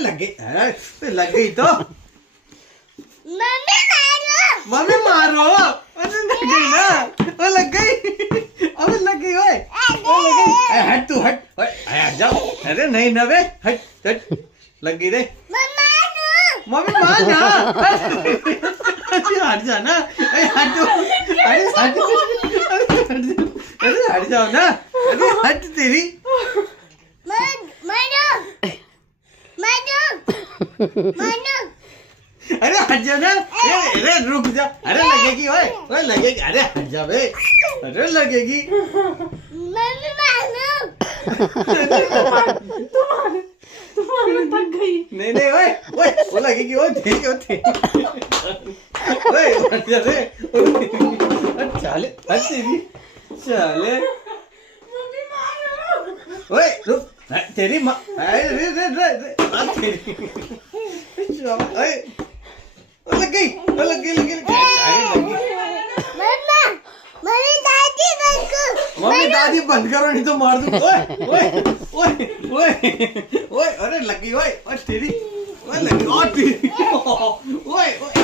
लग गई, अरे लग गई तो मम्मी मारो, अरे लग गई ना, वो लग गई, अबे लग गई ओए, हट तू हट, हट जाओ, अरे नहीं ना बे, हट हट, लग गई रे मम्मी मार ना, हट जा ना, हट जाओ, अरे हट जाओ ना, अरे हट तेरी अरे हट जा ना, अरे रुक जा, अरे लगेगी ओए, ओए लगेगी, अरे हट जा बे, अरे लगेगी थक गई। नहीं नहीं ओए ओए वो लगेगी, ओए ठीक है ठीक, ओए हट जा बे, चले हट तेरी, चले मम्मी मारो। ओए रुक, तेरी माँ, अरे रे रे रे रे तेरी, ओए लग गई, लग गई, लग गई, मम्मी दादी बंद करो नहीं तो मार दूँ, ओए ओए ओए ओए ओए, अरे लग गई ओए, ओए तेरी, ओए लग गई, ओए तेरी, ओए ओए